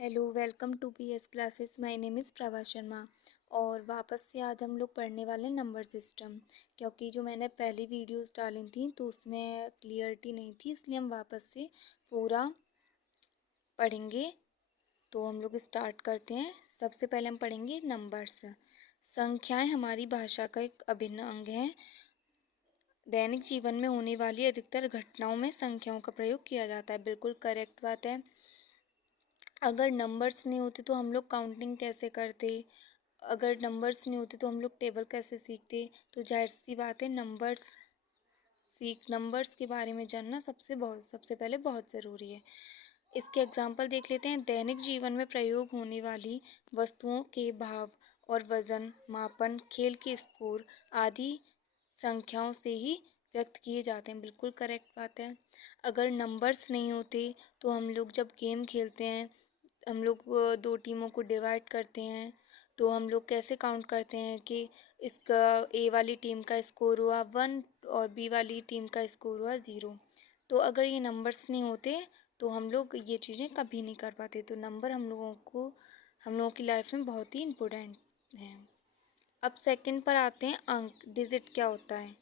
Hello, welcome to PS classes. My name is Prabha Sharma. और वापस से आज हम लोग पढ़ने वाले हैं नंबर सिस्टम। क्योंकि जो मैंने पहली वीडियोस डाली थी तो उसमें क्लियरिटी नहीं थी, इसलिए हम वापस से पूरा पढ़ेंगे। तो हम लोग स्टार्ट करते हैं। सबसे पहले हम पढ़ेंगे नंबर्स। संख्याएं हमारी भाषा का एक अभिन्न अंग है। दैनिक जीवन में होने वाली अधिकतर घटनाओं में संख्याओं का प्रयोग किया जाता है। बिल्कुल करेक्ट बात है। अगर नंबर्स नहीं होते तो हम लोग काउंटिंग कैसे करते? अगर नंबर्स नहीं होते तो हम लोग टेबल कैसे सीखते? तो जाहिर सी बात है, नंबर्स के बारे में जानना सबसे पहले बहुत ज़रूरी है। इसके एग्जाम्पल देख लेते हैं। दैनिक जीवन में प्रयोग होने वाली वस्तुओं के भाव और वजन, मापन, खेल के स्कोर आदि संख्याओं से ही व्यक्त किए जाते हैं। बिल्कुल करेक्ट बात है। अगर नंबर्स नहीं होते तो हम लोग जब गेम खेलते हैं, हम लोग दो टीमों को डिवाइड करते हैं, तो हम लोग कैसे काउंट करते हैं कि इसका ए वाली टीम का स्कोर हुआ 1 और बी वाली टीम का स्कोर हुआ 0। तो अगर ये नंबर्स नहीं होते तो हम लोग ये चीज़ें कभी नहीं कर पाते। तो नंबर हम लोगों की लाइफ में बहुत ही इम्पोर्टेंट है। अब सेकंड पर आते हैं, अंक डिजिट क्या होता है।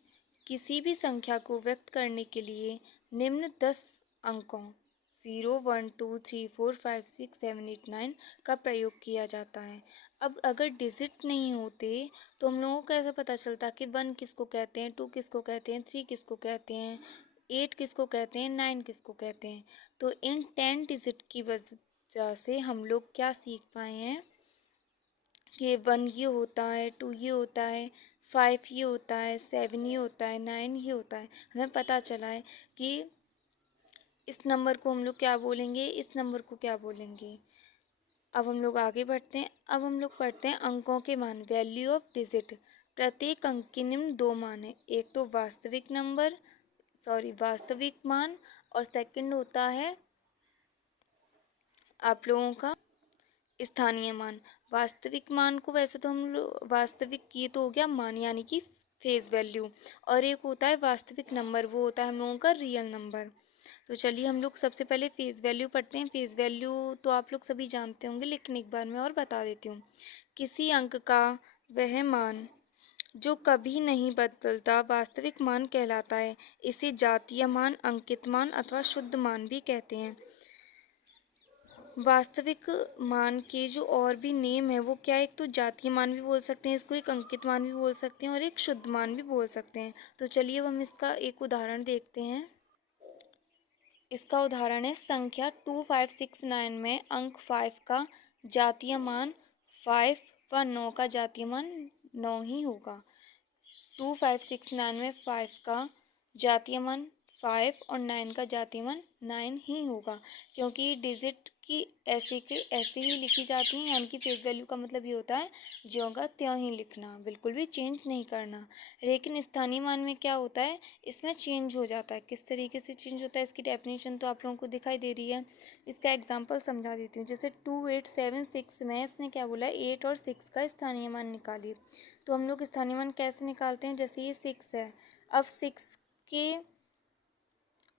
किसी भी संख्या को व्यक्त करने के लिए निम्न 10 अंकों 0 1 2 3 4 5 6 7 8 9 का प्रयोग किया जाता है। अब अगर डिजिट नहीं होते तो हम लोगों को कैसे पता चलता कि 1 किसको कहते हैं, 2 किसको कहते हैं, 3 किसको कहते हैं, 8 किसको कहते हैं, 9 किसको कहते हैं। तो इन 10 डिजिट की वजह से हम लोग क्या सीख पाए हैं कि 1 ये होता है, 2 ये होता है, 5 ये होता है, 7 ये होता है, 9 ये होता है। हमें पता चला है कि इस नंबर को हम लोग क्या बोलेंगे, इस नंबर को क्या बोलेंगे। अब हम लोग आगे बढ़ते हैं। अब हम लोग पढ़ते हैं अंकों के मान, वैल्यू ऑफ डिजिट। प्रत्येक अंक के निम्न 2 मान है। एक तो वास्तविक मान, और सेकंड होता है आप लोगों का स्थानीय मान। वास्तविक मान को वैसे तो हम लोग वास्तविक, ये तो हो गया मान यानी कि फेस वैल्यू, और एक होता है वास्तविक नंबर, वो होता है हम लोगों का रियल नंबर। तो चलिए हम लोग सबसे पहले फेस वैल्यू पढ़ते हैं। फेस वैल्यू तो आप लोग सभी जानते होंगे, लेकिन एक बार मैं और बता देती हूँ। किसी अंक का वह मान जो कभी नहीं बदलता वास्तविक मान कहलाता है। इसे जातीय मान, अंकित मान अथवा शुद्ध मान भी कहते हैं। वास्तविक मान के जो और भी नेम है वो क्या है, एक तो जातीय मान भी बोल सकते हैं इसको, एक अंकित मान भी बोल सकते हैं और एक शुद्ध मान भी बोल सकते हैं। तो चलिए अब हम इसका एक उदाहरण देखते हैं। इसका उदाहरण है संख्या 2569 में अंक 5 का जातीय मान 5 व 9 का जातीय मान 9 ही होगा। 2569 में 5 का जातीय मान 5 और 9 का जातीय मान 9 ही होगा, क्योंकि डिजिट की ऐसे के ऐसे ही लिखी जाती हैं। यानी कि फेस वैल्यू का मतलब ये होता है ज्यों का त्यों ही लिखना, बिल्कुल भी चेंज नहीं करना। लेकिन स्थानीय मान में क्या होता है, इसमें चेंज हो जाता है। किस तरीके से चेंज होता है, इसकी डेफिनेशन तो आप लोगों को दिखाई दे रही है। इसका एग्जाम्पल समझा देती हूँ। जैसे 2876 में इसने क्या बोला, 8 और 6 का स्थानीय मान निकालिए। तो हम लोग स्थानीय मान कैसे निकालते हैं, जैसे ये 6 है। अब 6 के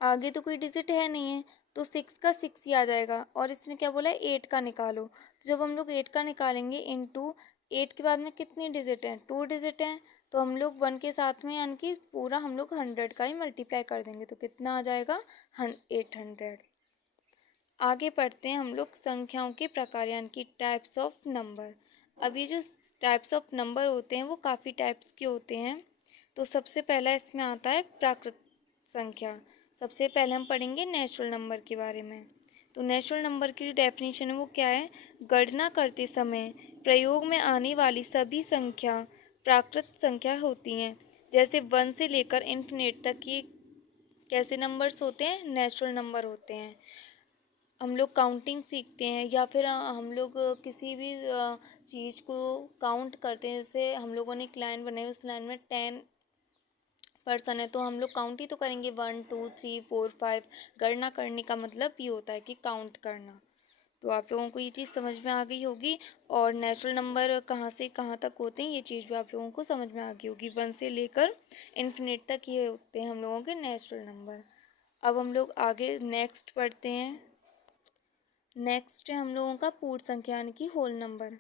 आगे तो कोई डिजिट है नहीं है, तो 6 का 6 ही आ जाएगा। और इसने क्या बोला है, 8 का निकालो। तो जब हम लोग 8 का निकालेंगे इंटू 8 के बाद में कितनी डिजिट हैं, 2 डिजिट हैं, तो हम लोग 1 के साथ में यानी कि पूरा हम लोग 100 का ही मल्टीप्लाई कर देंगे, तो कितना आ जाएगा 800। आगे पढ़ते हैं हम लोग संख्याओं के प्रकार यानी कि टाइप्स ऑफ नंबर। अब ये जो टाइप्स ऑफ नंबर होते हैं वो काफ़ी टाइप्स के होते हैं। तो सबसे पहला इसमें आता है प्राकृत संख्या। सबसे पहले हम पढ़ेंगे नेचुरल नंबर के बारे में। तो नेचुरल नंबर की जो डेफिनेशन है वो क्या है, गणना करते समय प्रयोग में आने वाली सभी संख्या प्राकृत संख्या होती हैं। जैसे 1 से लेकर इन्फिनिट तक ये कैसे नंबर्स होते हैं, नेचुरल नंबर होते हैं। हम लोग काउंटिंग सीखते हैं या फिर हम लोग किसी भी चीज़ को काउंट करते हैं। जैसे हम लोगों ने एक लाइन बनाई, उस लाइन में 10 पर्सन है तो हम लोग काउंट ही तो करेंगे, 1 2 3 4 5। गणना करने का मतलब ये होता है कि काउंट करना। तो आप लोगों को ये चीज़ समझ में आ गई होगी। और नेचुरल नंबर कहाँ से कहाँ तक होते हैं ये चीज़ भी आप लोगों को समझ में आ गई होगी। 1 से लेकर इन्फिनिट तक ये होते हैं हम लोगों के नेचुरल नंबर। अब हम लोग आगे नेक्स्ट पढ़ते हैं। नेक्स्ट है हम लोगों का पूर्ण संख्या यानी कि होल नंबर।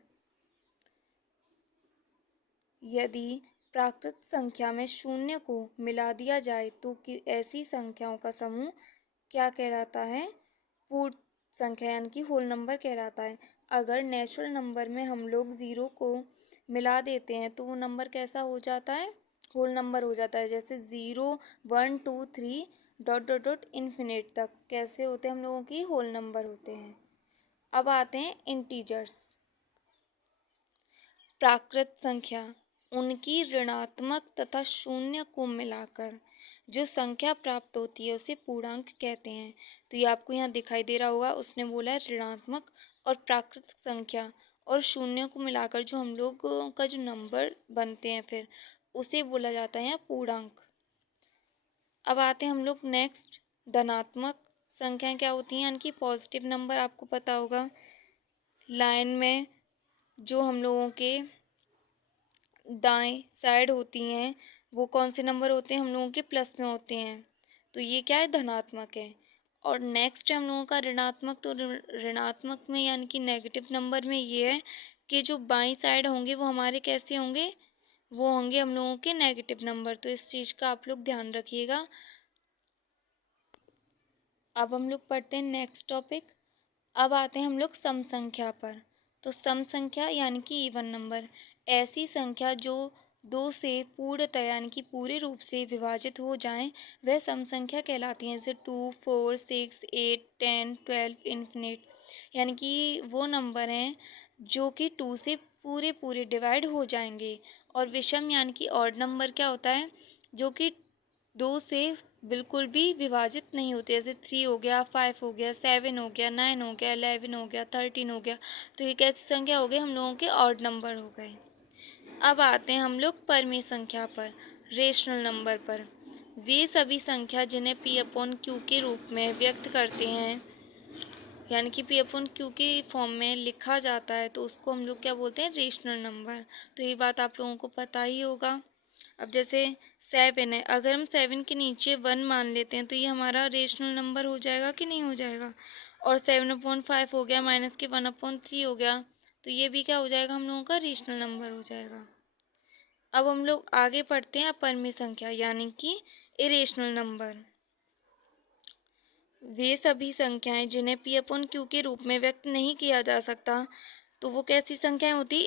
यदि प्राकृत संख्या में शून्य को मिला दिया जाए तो ऐसी संख्याओं का समूह क्या कहलाता है? पूर्ण संख्या यानी कि होल नंबर कहलाता है। अगर नेचुरल नंबर में हम लोग ज़ीरो को मिला देते हैं तो वो नंबर कैसा हो जाता है? होल नंबर हो जाता है। जैसे 0 1 2 3 डॉट डॉट डॉट इन्फिनिट तक कैसे होते हैं हम लोगों की? होल नंबर होते हैं। अब आते हैं इंटीजर्स। प्राकृत संख्या उनकी ऋणात्मक तथा शून्य को मिलाकर जो संख्या प्राप्त होती है उसे पूर्णांक कहते हैं। तो ये आपको यहाँ दिखाई दे रहा होगा, उसने बोला है ऋणात्मक और प्राकृत संख्या और शून्य को मिलाकर जो हम लोग का जो नंबर बनते हैं फिर उसे बोला जाता है यहाँ पूर्णांक। अब आते हैं हम लोग नेक्स्ट धनात्मक संख्याएं क्या होती हैं, यानी कि पॉजिटिव नंबर। आपको पता होगा लाइन में जो हम लोगों के दाएं साइड होती हैं वो कौन से नंबर होते हैं? हम लोगों के प्लस में होते हैं, तो ये क्या है? धनात्मक है। और नेक्स्ट है हम लोगों का ऋणात्मक। तो ऋणात्मक में यानी कि नेगेटिव नंबर में ये है कि जो बाईं साइड होंगे वो हमारे कैसे होंगे? वो होंगे हम लोगों के नेगेटिव नंबर। तो इस चीज़ का आप लोग ध्यान रखिएगा। अब हम लोग पढ़ते हैं नेक्स्ट टॉपिक। अब आते हैं हम लोग सम संख्या पर। तो सम संख्या यानी कि इवन नंबर, ऐसी संख्या जो दो से पूर्णतः यानी कि पूरे रूप से विभाजित हो जाएं वह सम संख्या कहलाती हैं। जैसे 2 4 6 8 10 12 इन्फिनिट, यानी कि वो नंबर हैं जो कि 2 से पूरे पूरे डिवाइड हो जाएंगे। और विषम यानी कि ऑड नंबर क्या होता है? जो कि 2 से बिल्कुल भी विभाजित नहीं होते। जैसे 3 हो गया, 5 हो गया, 7 हो गया, 9 हो गया, 11 हो गया, 13 हो गया। तो ये कैसी संख्या हो गई? हम लोगों के ऑड नंबर हो गए। अब आते हैं हम लोग परमी संख्या पर, रेशनल नंबर पर। वे सभी संख्या जिन्हें पी अपॉन क्यू के रूप में व्यक्त करते हैं यानी कि पी अपॉन क्यू के फॉर्म में लिखा जाता है तो उसको हम लोग क्या बोलते हैं? Rational number. तो ये बात आप लोगों को पता ही होगा। अब जैसे 7 है, अगर हम 7 के नीचे 1 मान लेते हैं तो ये हमारा रेशनल नंबर हो जाएगा कि नहीं हो जाएगा? और 7/5 हो गया माइनस के 1/3 हो गया, तो ये भी क्या हो जाएगा? हम लोगों का रेशनल नंबर हो जाएगा। अब हम लोग आगे पढ़ते हैं अपरिमेय संख्या यानी कि इरेशनल नंबर। वे सभी संख्याएं जिन्हें पी अपॉन क्यू के रूप में व्यक्त नहीं किया जा सकता तो वो कैसी संख्याएं होती?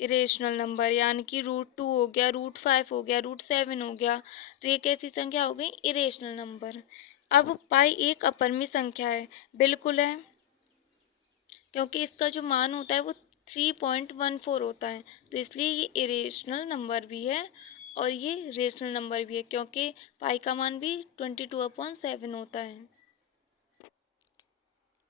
इरेशनल नंबर, यानी कि √2 हो गया, √5 हो गया, √7 हो गया। तो ये कैसी संख्या हो गई? Irrational number. अब पाई एक अपरिमेय संख्या है, बिल्कुल है, क्योंकि इसका जो मान होता है वो 3.14 होता है, तो इसलिए ये इरेशनल नंबर भी है और ये रेशनल नंबर भी है, क्योंकि पाई का मान भी 22/7 होता है।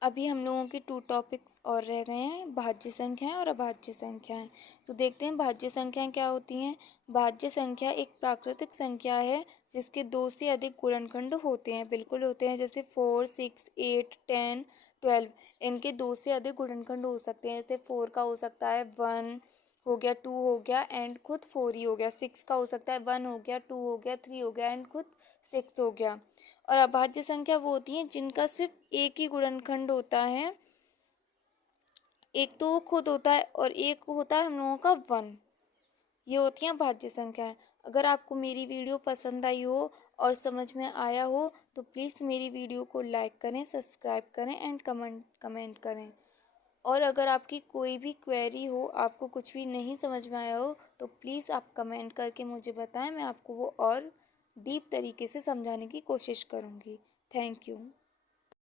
अभी हम लोगों के 2 टॉपिक्स और रह गए हैं, भाज्य संख्याएं और अभाज्य संख्याएं। तो देखते हैं भाज्य संख्याएं क्या होती हैं। भाज्य संख्या एक प्राकृतिक संख्या है जिसके 2 से अधिक गुणनखंड होते हैं, बिल्कुल होते हैं। जैसे 4 6 8 10 12, इनके 2 से अधिक गुणनखंड हो सकते हैं। जैसे 4 का हो सकता है 1 हो गया, 2 हो गया एंड खुद 4 ही हो गया। 6 का हो सकता है 1 हो गया, 2 हो गया, 3 हो गया एंड खुद 6 हो गया। और अभाज्य संख्या वो होती है जिनका सिर्फ एक ही गुणनखंड होता है, एक तो वो खुद होता है और एक होता है हम लोगों का 1। ये होती हैं भाज्य संख्याएं। अगर आपको मेरी वीडियो पसंद आई हो और समझ में आया हो तो प्लीज़ मेरी वीडियो को लाइक करें, सब्सक्राइब करें एंड कमेंट करें। और अगर आपकी कोई भी क्वेरी हो, आपको कुछ भी नहीं समझ में आया हो तो प्लीज़ आप कमेंट करके मुझे बताएं, मैं आपको वो और डीप तरीके से समझाने की कोशिश करूँगी। Thank you.